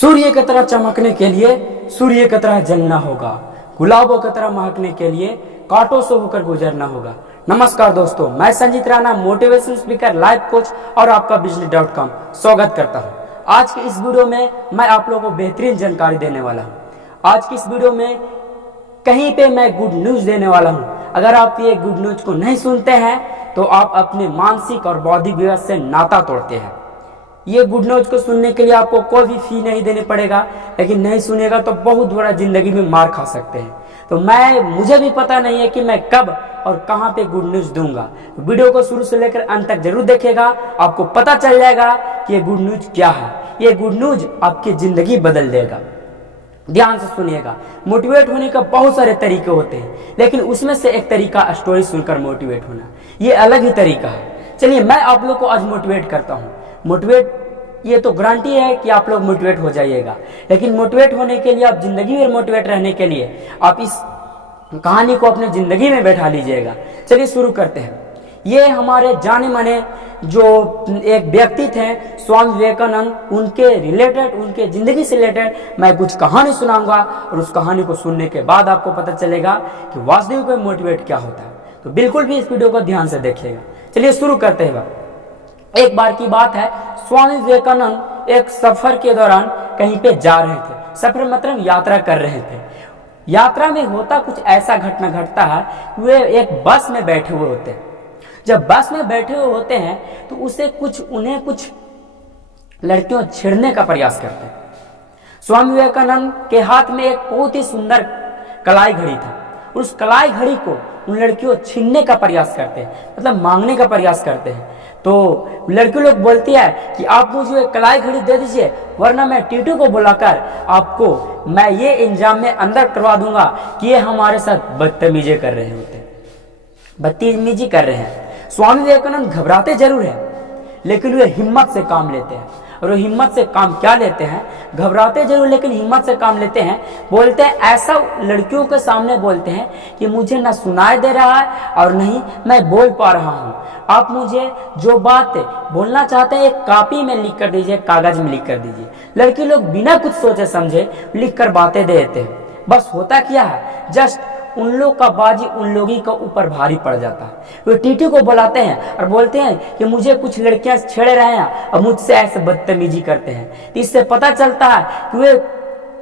सूर्य की तरह चमकने के लिए सूर्य की तरह जलना होगा, गुलाबों की तरह महकने के लिए कांटों से होकर गुजरना होगा। नमस्कार दोस्तों, मैं Sanjeet Rana motivation speaker, life coach और आपका बिजली.com स्वागत करता हूं। आज की इस वीडियो में मैं आप लोगों को बेहतरीन जानकारी देने वाला हूं। आज की इस वीडियो में कहीं पे मैं गुड न्यूज देने वाला हूं। अगर आप ये गुड न्यूज को नहीं सुनते हैं तो आप अपने मानसिक और बौद्धिक विकास से नाता तोड़ते हैं। ये गुड न्यूज को सुनने के लिए आपको कोई भी फी नहीं देनी पड़ेगा, लेकिन नहीं सुनेगा तो बहुत बड़ा जिंदगी में मार खा सकते हैं। तो मुझे भी पता नहीं है कि मैं कब और कहां पे गुड न्यूज दूंगा। तो वीडियो को शुरू से लेकर अंत तक जरूर देखिएगा, आपको पता चल जाएगा कि ये गुड न्यूज क्या है। ये गुड न्यूज आपकी जिंदगी बदल देगा। ध्यान से सुनिएगा। मोटिवेट होने का बहुत सारे तरीके होते हैं, लेकिन उसमें से एक तरीका स्टोरी सुनकर मोटिवेट होना, ये अलग ही तरीका है। चलिए मैं आप लोग को आज मोटिवेट करता हूँ। मोटिवेट ये तो गारंटी है कि आप लोग मोटिवेट हो जाइएगा, लेकिन मोटिवेट होने के लिए, आप जिंदगी में मोटिवेट रहने के लिए आप इस कहानी को अपने जिंदगी में बैठा लीजिएगा। चलिए शुरू करते हैं। ये हमारे जाने माने जो एक व्यक्ति थे स्वामी विवेकानंद, उनके रिलेटेड, उनके जिंदगी से रिलेटेड मैं कुछ कहानी सुनाऊंगा और उस कहानी को सुनने के बाद आपको पता चलेगा कि वास्तविक में मोटिवेट क्या होता है। तो बिल्कुल भी इस वीडियो को ध्यान से देखिएगा। चलिए शुरू करते हैं। एक बार की बात है, स्वामी विवेकानंद एक सफर के दौरान कहीं पे जा रहे थे। सफर मतलब यात्रा कर रहे थे। यात्रा में होता कुछ ऐसा घटना घटता है, वे एक बस में बैठे हुए होते हैं। जब बस में बैठे हुए होते हैं तो उन्हें कुछ लड़कियों छेड़ने का प्रयास करते हैं। स्वामी विवेकानंद के हाथ में एक बहुत ही सुंदर कलाई घड़ी था। उस कलाई घड़ी को उन लड़कियों छीनने का प्रयास करते हैं, मतलब मांगने का प्रयास करते हैं। तो लड़की लोग बोलती है कि आप मुझे कलाई घड़ी दे दीजिए, वरना मैं टीटू को बुलाकर आपको मैं ये इंजाम में अंदर करवा दूंगा कि ये हमारे साथ बदतमीजी कर रहे हैं। स्वामी विवेकानंद घबराते जरूर हैं, लेकिन वे हिम्मत से काम लेते हैं। और वो हिम्मत से काम क्या लेते हैं? घबराते जरूर, लेकिन हिम्मत से काम लेते हैं। बोलते हैं, ऐसा लड़कियों के सामने बोलते हैं कि मुझे ना सुनाई दे रहा है और नहीं मैं बोल पा रहा हूँ। आप मुझे जो बात बोलना चाहते हैं एक कॉपी में लिख कर दीजिए, कागज में लिख कर दीजिए। लड़की लोग बिना कुछ सोचे समझे लिख कर बातें दे देते हैं। बस होता क्या है, जस्ट उन लोग का बाजी उन लोगों के ऊपर भारी पड़ जाता है। वे टीटी को बुलाते हैं और बोलते हैं कि मुझे कुछ लड़कियां छेड़ रहे हैं और मुझसे ऐसे बदतमीजी करते हैं। तो इससे पता चलता है कि वे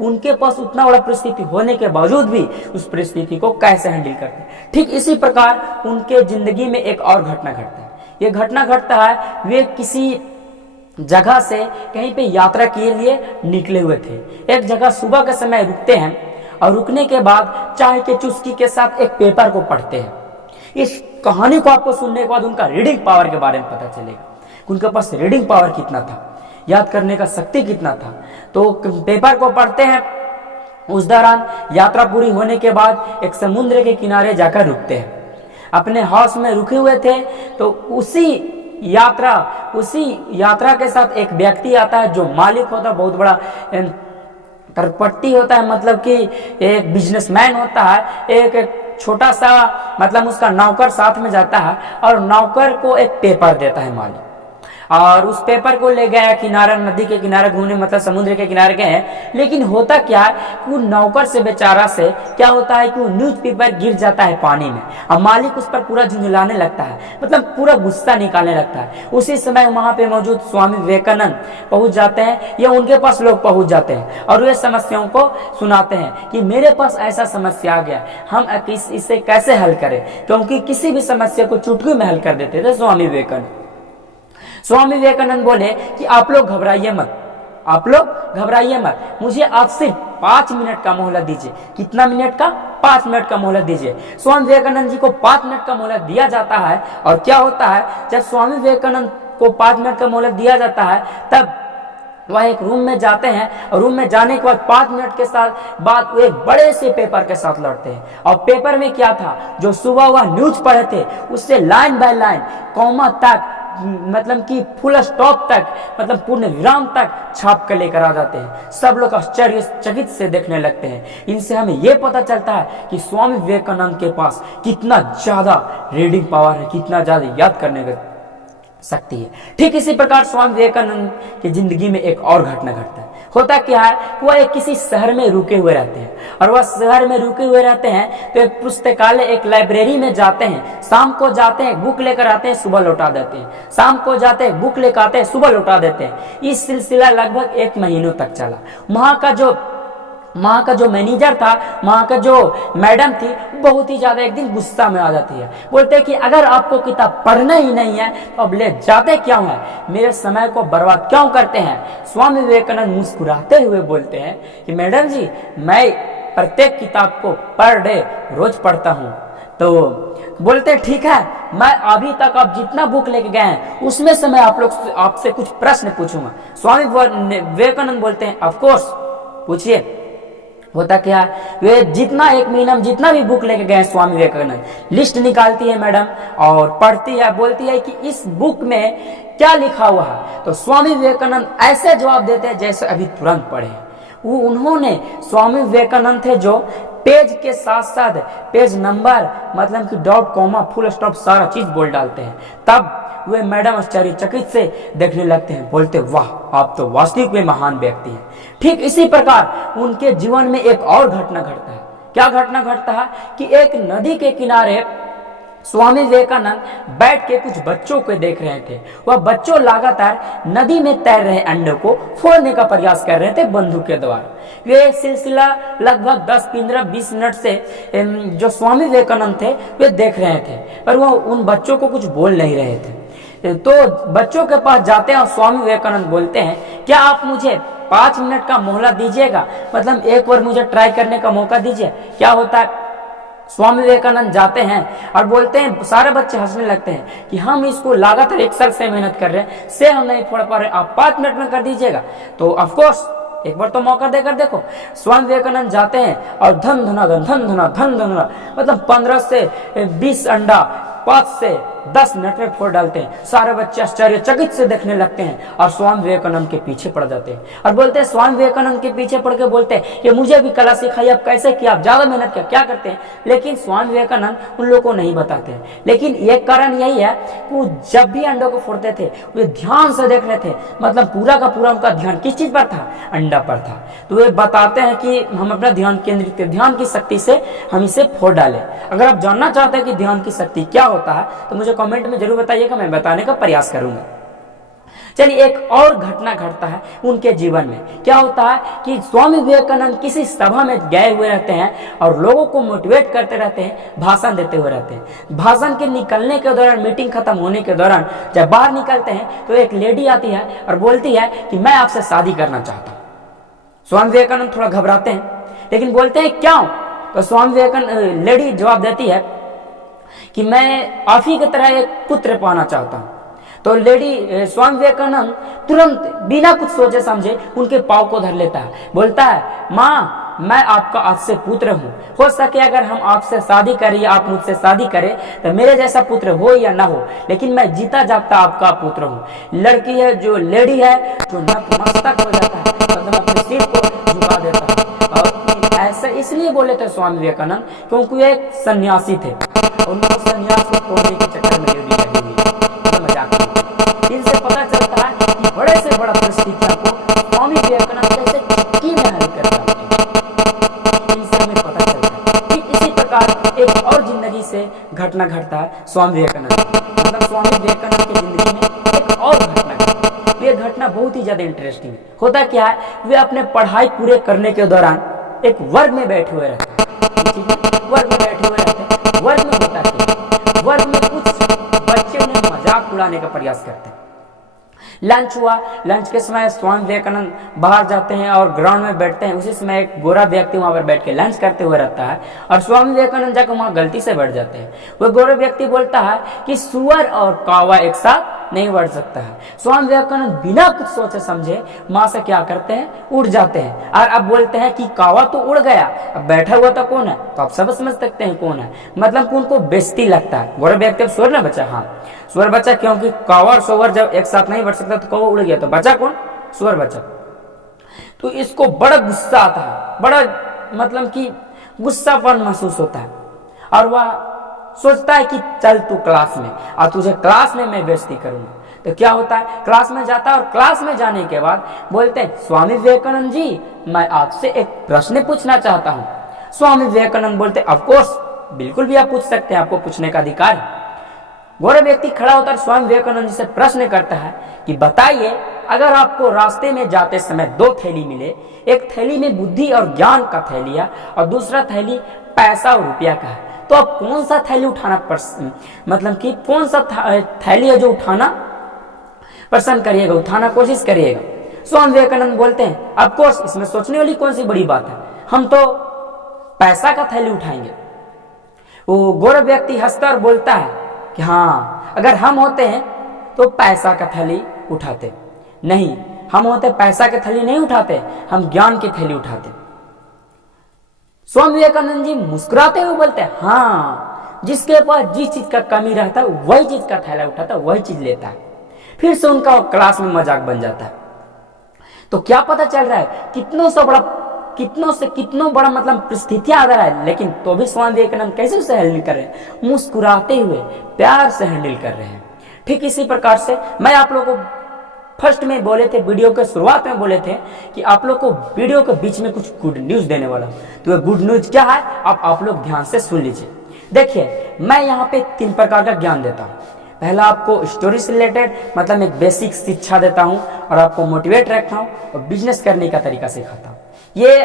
उनके पास उतना बड़ा परिस्थिति होने के बावजूद भी उस परिस्थिति को कैसे हैंडल करते हैं। ठीक इसी प्रकार उनके जिंदगी में एक और घटना घटता है। ये घटना घटता है, वे किसी जगह से कहीं पे यात्रा के लिए निकले हुए थे। एक जगह सुबह के समय रुकते हैं और रुकने के बाद चाय के चुस्की के साथ एक पेपर को पढ़ते हैं। इस कहानी को आपको सुनने के बाद उनका रीडिंग पावर के बारे में पता चलेगा, उनके पास रीडिंग पावर कितना था, याद करने का शक्ति कितना था। तो पेपर को पढ़ते हैं। उस दौरान यात्रा पूरी होने के बाद एक समुद्र के किनारे जाकर रुकते हैं। अपने हाउस में रुके हुए थे तो उसी यात्रा के साथ एक व्यक्ति आता है जो मालिक होता है, बहुत बड़ा करपट्टी होता है, मतलब कि एक बिजनेसमैन होता है। एक छोटा सा मतलब उसका नौकर साथ में जाता है और नौकर को एक पेपर देता है मालिक, और उस पेपर को ले गया किनारा, नदी के किनारे घूमने, मतलब समुद्र के किनारे गए हैं। लेकिन होता क्या है कि वो नौकर से बेचारा से क्या होता है कि वो न्यूज़पेपर गिर जाता है पानी में और मालिक उस पर पूरा झुंझुलाने लगता है, मतलब पूरा गुस्सा निकालने लगता है। उसी समय वहां पे मौजूद स्वामी विवेकानंद पहुंच जाते हैं, या उनके पास लोग पहुंच जाते हैं और वे समस्याओं को सुनाते हैं कि मेरे पास ऐसा समस्या आ गया, हम इसे कैसे हल करें, क्योंकि किसी भी समस्या को चुटकी में हल कर देते थे स्वामी विवेकानंद। स्वामी विवेकानंद बोले कि आप लोग घबराइए मत, मुझे आप सिर्फ 5 मिनट का मोहलत दीजिए। कितना मिनट का? 5 मिनट का मोहलत दीजिए। स्वामी विवेकानंद जी को 5 मिनट का मोहलत दिया जाता है। और क्या होता है, जब स्वामी विवेकानंद को 5 मिनट का मोहलत दिया जाता है तब वह एक रूम में जाते हैं, और रूम में जाने के बाद 5 मिनट के बाद वो एक बड़े से पेपर के साथ लौटते हैं। और पेपर में क्या था, जो सुबह वह न्यूज पढ़े थे उससे लाइन बाय लाइन, कॉमा तक, मतलब कि फुल स्टॉप तक, मतलब पूर्ण विराम तक छाप कर लेकर आ जाते हैं। सब लोग आश्चर्यचकित से देखने लगते हैं। इनसे हमें यह पता चलता है कि स्वामी विवेकानंद के पास कितना ज्यादा रीडिंग पावर है, कितना ज्यादा याद करने का सकती है। ठीक इसी प्रकार स्वामी विवेकानंद की जिंदगी में एक और घटना घटता है। होता क्या है, वह एक किसी शहर में रुके हुए रहते हैं और वह शहर में रुके हुए रहते हैं तो एक पुस्तकालय, एक लाइब्रेरी में जाते हैं। शाम को जाते हैं, बुक लेकर आते हैं, सुबह लौटा देते हैं। शाम को जाते हैं, बुक लेकर आते हैं, सुबह लौटा देते हैं। इस सिलसिला लगभग 1 महीनों तक चला। वहाँ का जो मैनेजर था, वहाँ का जो मैडम थी, बहुत ही ज्यादा एक दिन गुस्सा में आ जाती है। बोलते हैं कि अगर आपको किताब पढ़ना ही नहीं है तो अब ले जाते क्यों है, मेरे समय को बर्बाद क्यों करते हैं। स्वामी विवेकानंद मुस्कुराते हुए बोलते हैं कि मैडम जी, मैं प्रत्येक किताब को पर डे रोज पढ़ता हूँ। तो बोलते ठीक है, मैं अभी तक आप जितना बुक लेके गए हैं उसमें से मैं आपसे कुछ प्रश्न पूछूंगा। स्वामी विवेकानंद बोलते हैं ऑफ कोर्स, पूछिए। होता क्या, वे जितना 1 महीना में जितना भी बुक लेके गए स्वामी विवेकानंद, लिस्ट निकालती है मैडम और पढ़ती है, बोलती है कि इस बुक में क्या लिखा हुआ है। तो स्वामी विवेकानंद ऐसे जवाब देते हैं जैसे अभी तुरंत पढ़े। वो उन्होंने, स्वामी विवेकानंद थे जो पेज के साथ साथ पेज नंबर, मतलब कि डॉट कॉमा फुल स्टॉप सारा चीज बोल डालते हैं। तब वे मैडम आश्चर्यचकित से देखने लगते हैं, बोलते वाह, आप तो वास्तविक में महान व्यक्ति हैं। ठीक इसी प्रकार उनके जीवन में एक और घटना घटता है। क्या घटना घटता है कि एक नदी के किनारे स्वामी विवेकानंद बैठ के कुछ बच्चों को देख रहे थे। वह बच्चों लगातार नदी में तैर रहे अंडों को फोड़ने का प्रयास कर रहे थे बंदूक के द्वारा। ये सिलसिला लगभग 10, 15, 20 मिनट से जो स्वामी विवेकानंद थे वे देख रहे थे, पर वह उन बच्चों को कुछ बोल नहीं रहे थे। तो बच्चों के पास जाते हैं और स्वामी विवेकानंद बोलते हैं, क्या आप मुझे 5 मिनट का मोहलत दीजिएगा, मतलब एक बार मुझे ट्राई करने का मौका दीजिए। क्या होता है, स्वामी विवेकानंद जाते हैं और बोलते हैं, सारे बच्चे हंसने लगते हैं कि हम इसको लगातार 1 साल से मेहनत कर रहे हैं, से हम नहीं फोड़ पा रहे, आप 5 मिनट में कर दीजिएगा। तो ऑफ कोर्स एक बार तो मौका देकर देखो। स्वामी विवेकानंद जाते हैं और धन धना मतलब 15 से 20 अंडा 5 से 10 मिनट में फोड़ डालते हैं। सारे बच्चे आश्चर्यचकित से देखने लगते हैं और स्वामी विवेकानंद के पीछे पड़ जाते हैं और बोलते हैं, स्वामी विवेकानंद के पीछे पड़ के बोलते हैं, ये मुझे भी कला सिखाई, आप कैसे किया, आप ज्यादा मेहनत किया, क्या करते हैं। लेकिन स्वामी विवेकानंद उन लोगों को नहीं बताते हैं। लेकिन एक कारण यही है कि वो जब भी अंडों को फोड़ते थे वे ध्यान से देख रहे थे, मतलब पूरा का पूरा उनका ध्यान किस चीज पर था, अंडा पर था। तो वे बताते हैं कि हम अपना ध्यान केंद्रित करें, ध्यान की शक्ति से हम इसे फोड़ डालें। अगर आप जानना चाहते हैं कि ध्यान की शक्ति क्या होता है तो मुझे कमेंट में जरूर बताइएगा, मैं बताने का प्रयास करूंगा। चलिए, एक और घटना घटता है उनके जीवन में। क्या होता है कि स्वामी विवेकानंद किसी सभा में गए हुए रहते हैं और लोगों को मोटिवेट करते रहते हैं, भाषण देते हुए रहते हैं। भाषण के निकलने के दौरान, मीटिंग खत्म होने के दौरान जब बाहर निकलते हैं तो एक लेडी आती है और बोलती है कि मैं आपसे शादी करना चाहता हूँ। स्वामी विवेकानंद थोड़ा घबराते हैं, लेकिन बोलते हैं क्यों। तो स्वामी विवेकानंद, लेडी जवाब देती है कि मैं आप ही की तरह एक पुत्र पाना चाहता हूँ। तो लेडी, स्वामी विवेकानंद तुरंत बिना कुछ सोचे समझे उनके पाँव को धर लेता है, बोलता है, माँ मैं आपका आपसे पुत्र हूँ, हो सके अगर हम आपसे शादी करें या आप मुझसे शादी करें तो मेरे जैसा पुत्र हो या ना हो, लेकिन मैं जीता जागता आपका पुत्र हूँ। लड़की है, जो लेडी है, जो नतमस्तक हो जाता है, मतलब अपने सिर को झुका देता है। और ऐसा इसलिए बोले थे स्वामी विवेकानंद क्योंकि वे एक सन्यासी थे, उनको सन्यास को तोड़ने के चक्कर में लेडी लगी हुई है, मजाक नहीं। इनसे पता चलता है कि बड़े से बड़ा परिस्थितियों को स्वामी विवेकानंद कैसे चुटकी में हल कर जाते हैं, इनसे हमें पता चलता है। ठीक इसी प्रकार एक और जिंदगी से घटना घटता है स्वामी विवेकानंद, मतलब स्वामी विवेकानंद की जिंदगी में एक और घटना घटता है। ये घटना बहुत ही ज्यादा इंटरेस्टिंग है। होता क्या है, वे अपने पढ़ाई पूरे करने के दौरान एक वर्ग में बैठे हुए रहते हैं, वर्ग में बैठे हुए रहते हैं। वर्ग में होता क्या, वर्ग में कुछ बच्चे उन्हें मजाक उड़ाने का प्रयास करते हैं। लंच हुआ, लंच के समय स्वामी विवेकानंद बाहर जाते हैं और ग्राउंड में बैठते हैं। उसी समय एक गोरा व्यक्ति वहां पर बैठ के लंच करते हुए रहता है और स्वामी विवेकानंद जाकर वहां गलती से बैठ जाते हैं। वह गोरा व्यक्ति बोलता है कि सुअर और कावा एक साथ नहीं बढ़ सकता है। स्वामी विवेकानंद बिना कुछ सोचे समझे माँ से क्या करते हैं, उड़ जाते हैं और अब बोलते हैं कि कावा तो उड़ गया, अब बैठा हुआ तो कौन है। तो आप सब समझ सकते हैं कौन है, मतलब उनको बेइज्जती लगता है। गोरा व्यक्ति अब सुअर ना बचा, हाँ सुअर बचा, क्योंकि कावा और सुअर जब एक साथ नहीं बढ़ सकता तो कौवा उड़ गया, तो बचा कौन, सुअर बचा। तो इसको बड़ा गुस्सा आता है, बड़ा मतलब कि गुस्सापन महसूस होता है और वह सोचता है कि चल तू क्लास में, और तुझे क्लास में मैं बेइज्जती करूंगा। तो क्या होता है, क्लास में जाता है और क्लास में जाने के बाद बोलते हैं स्वामी विवेकानंद जी मैं आपसे एक प्रश्न पूछना चाहता हूँ। स्वामी विवेकानंद बोलते ऑफ कोर्स, बिल्कुल भी आप पूछ सकते हैं, आपको पूछने का अधिकार है। गौरव व्यक्ति खड़ा होता है, स्वामी विवेकानंद जी से प्रश्न करता है कि बताइए, अगर आपको रास्ते में जाते समय दो थैली मिले, एक थैली में बुद्धि और ज्ञान का थैली है और दूसरा थैली पैसा और रुपया का है, तो आप कौन सा थैली उठाना मतलब कि कौन सा थैली है जो उठाना पसंद करिएगा, उठाना कोशिश करिएगा। स्वामी विवेकानंद बोलते हैं ऑफ कोर्स, इसमें सोचने वाली कौन सी बड़ी बात है, हम तो पैसा का थैली उठाएंगे। वो गौरव व्यक्ति हंसकर बोलता है कि हाँ, अगर हम होते हैं तो पैसा का थैली उठाते, नहीं हम होते पैसा की थैली नहीं उठाते, हम ज्ञान की थैली उठाते। स्वामी विवेकानंद जी मुस्कुराते हुए बोलते हैं हाँ, जिसके पास जिस चीज का कमी रहता है वही चीज का थैला उठाता है, वही चीज लेता है। फिर से उनका क्लास में मजाक बन जाता है। तो क्या पता चल रहा है, कितनों से कितनों बड़ा मतलब परिस्थितियां आ रहा है, लेकिन तो भी स्वामी विवेकानंद कैसे उसे हैंडल कर रहे हैं, मुस्कुराते हुए प्यार से हैंडल कर रहे हैं। ठीक इसी प्रकार से मैं आप लोगों को फर्स्ट में बोले थे, वीडियो के शुरुआत में बोले थे कि आप लोग को वीडियो के बीच में कुछ गुड न्यूज देने वाला हूं। तो ये गुड न्यूज क्या है, आप लोग ध्यान से सुन लीजिए। देखिए, मैं यहाँ पे 3 प्रकार का ज्ञान देता हूँ। पहला आपको स्टोरी से रिलेटेड मतलब एक बेसिक शिक्षा देता हूँ और आपको मोटिवेट रखता हूँ और बिजनेस करने का तरीका सिखाता हूँ। ये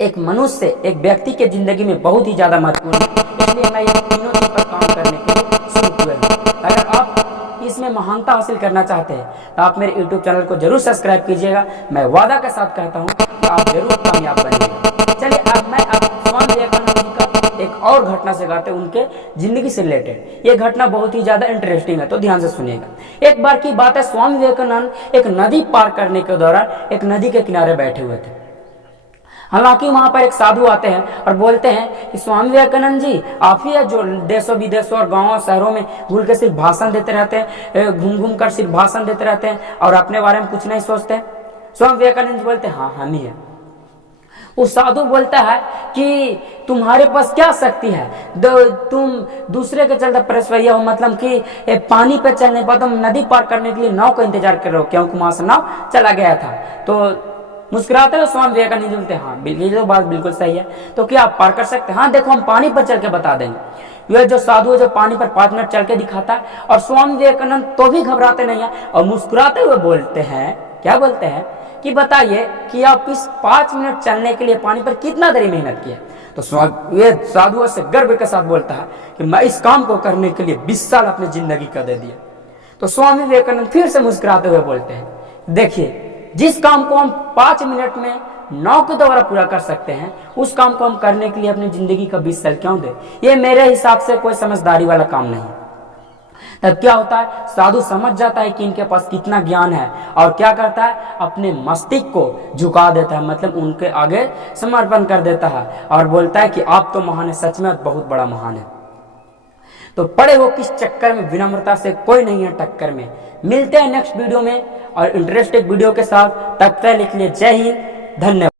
एक मनुष्य, एक व्यक्ति के जिंदगी में बहुत ही ज्यादा महत्वपूर्ण है, इसलिए मैं ये तीनों चीज पर काम करने के लिए शुरू हुए हूँ। अगर आप इसमें महानता हासिल करना चाहते हैं तो आप मेरे YouTube चैनल को जरूर सब्सक्राइब कीजिएगा। मैं वादा के साथ कहता हूँ कि आप जरूर कामयाब बनेंगे। चलिए, अब मैं स्वामी विवेकानंद जी का एक और घटना सिखाते हैं, उनके जिंदगी से रिलेटेड। ये घटना बहुत ही ज्यादा इंटरेस्टिंग है, तो ध्यान से सुनिएगा। एक बार की बात है, स्वामी विवेकानंद एक नदी पार करने के दौरान एक नदी के किनारे बैठे हुए थे। हालांकि वहां पर एक साधु आते हैं और बोलते हैं कि स्वामी विवेकानंद जी, आप ही है जो देशों विदेशों और गांवों शहरों में घूम के सिर्फ भाषण देते रहते हैं, घूम घूम कर सिर्फ भाषण देते रहते हैं और अपने बारे में कुछ नहीं सोचते। स्वामी विवेकानंद जी बोलते हैं हाँ, हम ही है। उस साधु बोलता है कि तुम्हारे पास क्या शक्ति है, तुम दूसरे के चलते परसवैया हो, मतलब कि पानी पे चल नहीं पाते, तुम नदी पार करने के लिए नाव का इंतजार कर रहे हो, क्योंकि वहां से नाव चला गया था। तो मुस्कुराते हुए स्वामी विवेकानंद जी बोलते हैं हाँ, ये तो बात बिल्कुल सही है, तो क्या आप पार कर सकते हैं? हाँ देखो, हम पानी पर चल के बता देंगे। यह जो साधु है जो पानी पर 5 मिनट चल के दिखाता है, और स्वामी विवेकानंद तो भी घबराते नहीं है और मुस्कुराते हुए बोलते हैं, क्या बोलते हैं कि बताइए कि आप इस 5 मिनट चलने के लिए पानी पर कितना देरी मेहनत किया? तो ये साधु से गर्व के साथ बोलता है कि मैं इस काम को करने के लिए 20 साल अपनी जिंदगी का दे दिया। तो स्वामी विवेकानंद फिर से मुस्कुराते हुए बोलते हैं, देखिए, जिस काम को हम 5 मिनट में नाव के द्वारा पूरा कर सकते हैं, उस काम को हम करने के लिए अपनी जिंदगी का 20 साल क्यों दे? ये मेरे हिसाब से कोई समझदारी वाला काम नहीं। तब क्या होता है, साधु समझ जाता है कि इनके पास कितना ज्ञान है और क्या करता है, अपने मस्तिष्क को झुका देता है, मतलब उनके आगे समर्पण कर देता है और बोलता है कि आप तो महान है, सच में बहुत बड़ा महान है। तो पड़े हो किस चक्कर में, विनम्रता से कोई नहीं है टक्कर में। मिलते हैं नेक्स्ट वीडियो में और इंटरेस्टिंग वीडियो के साथ। तब तक के लिए जय हिंद, धन्यवाद।